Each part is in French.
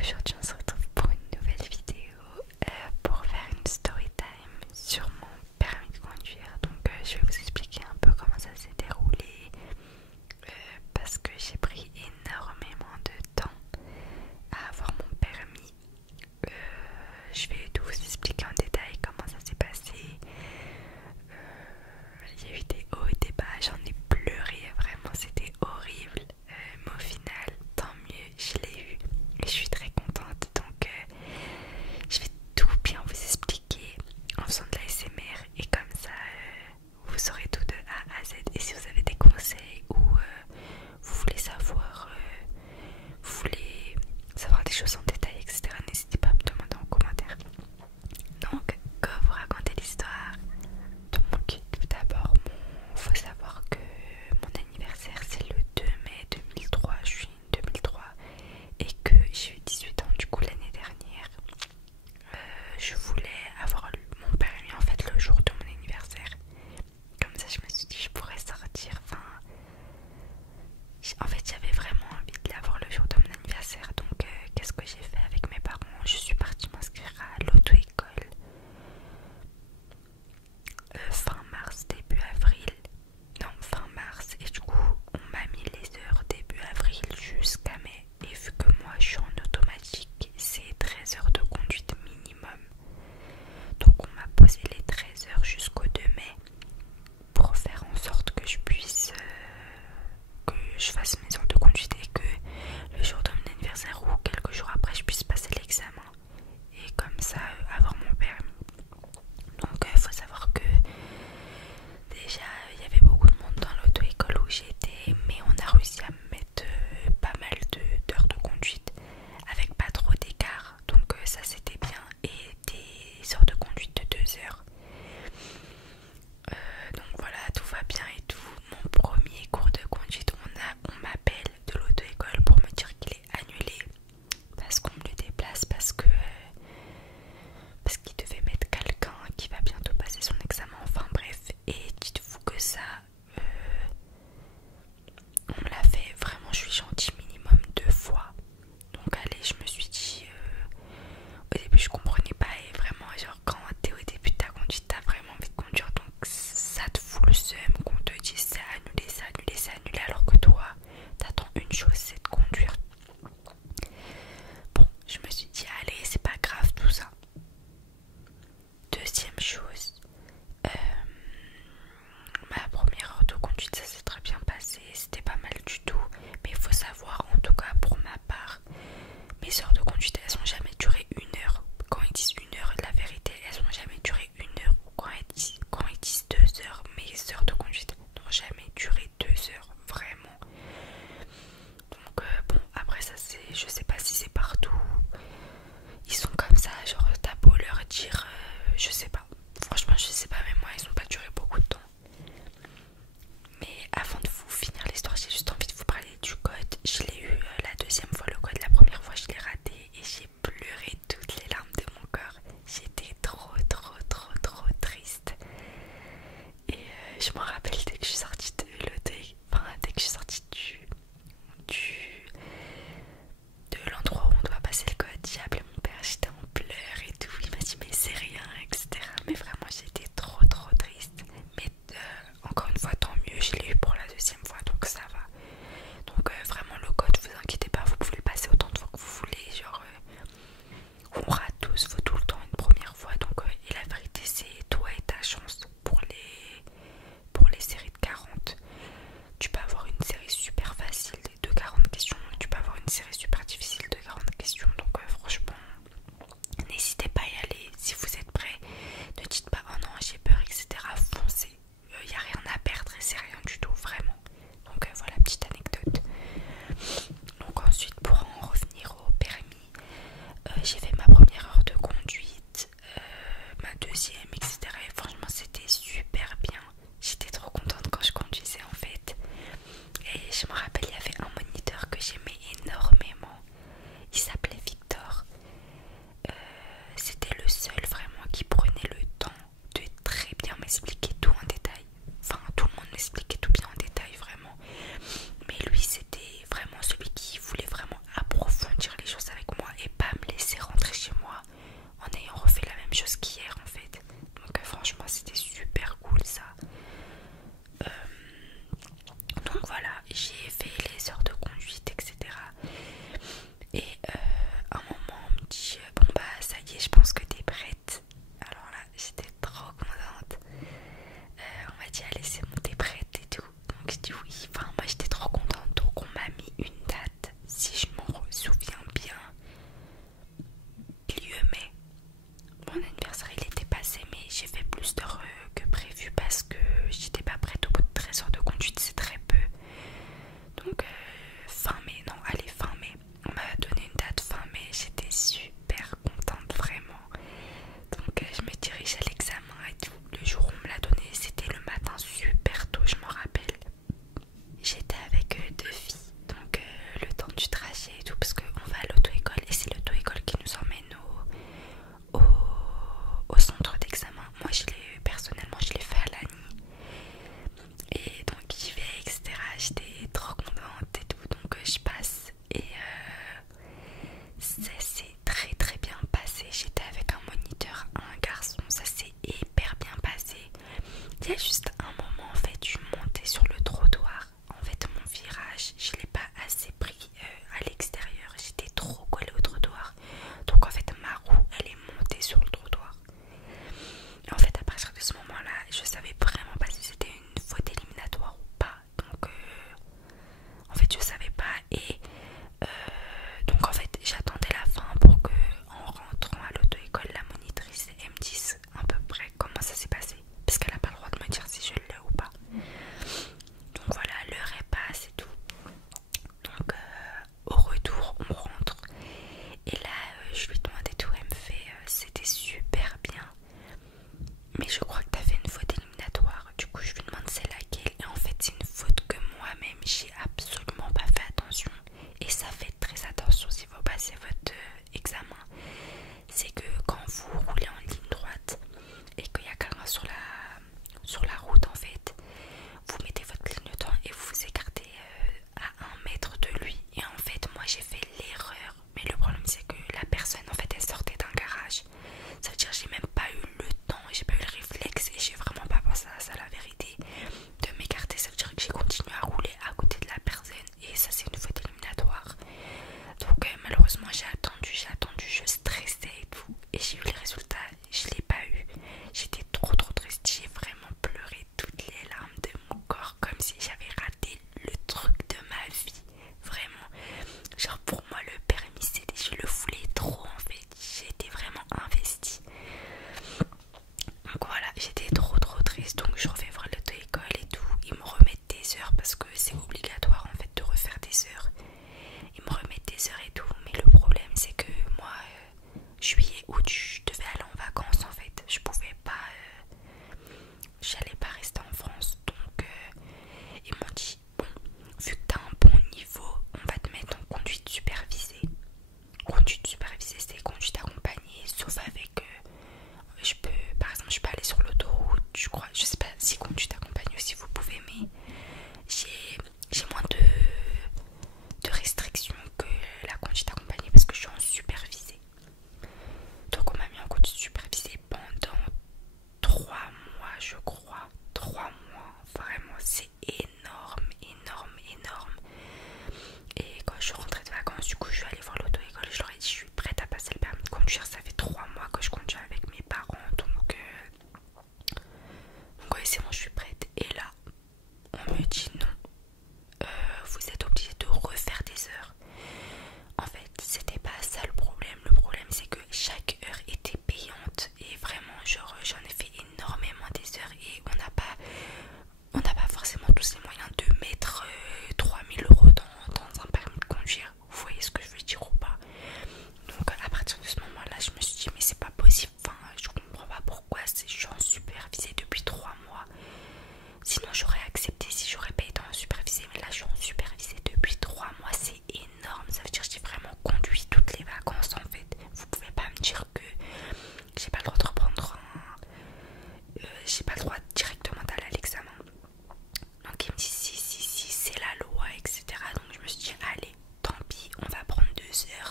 Aujourd'hui on se retrouve pour une nouvelle vidéo pour faire une story time sur mon permis de conduire. Donc je vais vous expliquer un peu comment ça s'est déroulé parce que j'ai pris énormément de temps à avoir mon permis. Je vais tout vous expliquer en détail comment ça s'est passé. Il y a eu des hauts et des bas, j'en ai pleuré, vraiment c'était horrible. Mais au final, tant mieux, je l'ai eu et je suis très contente. Donc je vais tout bien vous expliquer en faisant de la l'ASMR et comme ça vous saurez tout de A à Z. Et si vous avez des conseils ou vous voulez savoir, vous voulez savoir des choses en détail, etc., n'hésitez pas à me demander en commentaire. Donc, quand vous racontez l'histoire, donc tout d'abord, faut savoir que mon anniversaire c'est le 2 mai 2003, je suis 2003 et que j'ai eu 18 ans du coup l'année dernière. Je voulais avoir mon permis en fait le jour de mon anniversaire. Comme ça je me suis dit je pourrais sortir, enfin en fait j'avais vraiment envie de l'avoir le jour de mon anniversaire. Donc qu'est-ce que j'ai fait avec mes parents? Je suis partie m'inscrire à l'auto-école fin mars, début avril. Non, fin mars. Et du coup, on m'a mis les heures début avril jusqu'à mai. Et vu que moi je suis en automatique, c'est 13 heures de conduite minimum. Donc on m'a posé les 13 heures jusqu'au 2 mai pour faire en sorte que je puisse que je fasse mes heures de conduite et que le jour de mon anniversaire ou quelques jours après je puisse passer l'examen et comme ça avoir mon permis. Donc il faut savoir que déjà il y avait beaucoup de monde dans l'auto-école où j'étais, mais on a réussi à me mettre pas mal d'heures de conduite avec pas trop d'écart. Donc ça c'était bien, et des heures de conduite de 2 heures. Donc voilà, tout va bien et tout. Mon premier cours de conduite, on m'appelle de l'auto-école pour me dire qu'il est annulé parce qu'on me le déplace, parce qu'il devait mettre quelqu'un qui va bientôt passer son examen, enfin bref. Et dites-vous que ça, on me l'a fait, vraiment je suis gentille, minimum 2 fois. Donc allez, je me suis dit, au début je comprenais pas, et vraiment genre quand t'es au début de ta conduite t'as vraiment envie de conduire, donc ça te fout le seum qu'on te dise c'est annulé, c'est annulé, c'est annulé, alors que toi t'attends une chose, c'est de conduire. Bon, je me suis dit allez, c'est pas grave tout ça. Deuxième chose, ma première heure de conduite ça s'est très bien passé, c'était pas mal du tout. Mais il faut savoir, en tout cas pour ma part, mes heures de conduite elles ont jamais duré 1 heure. Quand ils disent 1 heure, la vérité elles ont jamais duré 1 heure. Ou quand ils disent 2 heures, mes heures de conduite n'ont jamais duré 2 heures, vraiment. Donc bon, après ça c'est, je sais pas si c'est partout, ils sont comme ça, genre t'as beau leur dire, je sais pas, franchement je sais pas, mais moi ils ont pas duré beaucoup de temps. Mais avant de vous finir l'histoire, j'ai juste envie de vous parler du code. Je l'ai eu la deuxième fois le code, la première fois je l'ai raté et j'ai pleuré toutes les larmes de mon corps. J'étais trop triste. Et je m'en rappelle dès que je suis sortie de l'auto, enfin dès que je suis sortie de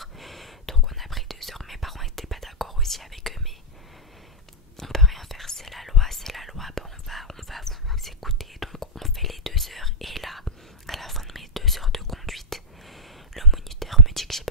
heures. Donc on a pris 2 heures. Mes parents n'étaient pas d'accord aussi avec eux, mais on peut rien faire, c'est la loi, c'est la loi. Ben, on va vous écouter. Donc on fait les 2 heures. Et là, à la fin de mes 2 heures de conduite, le moniteur me dit que j'ai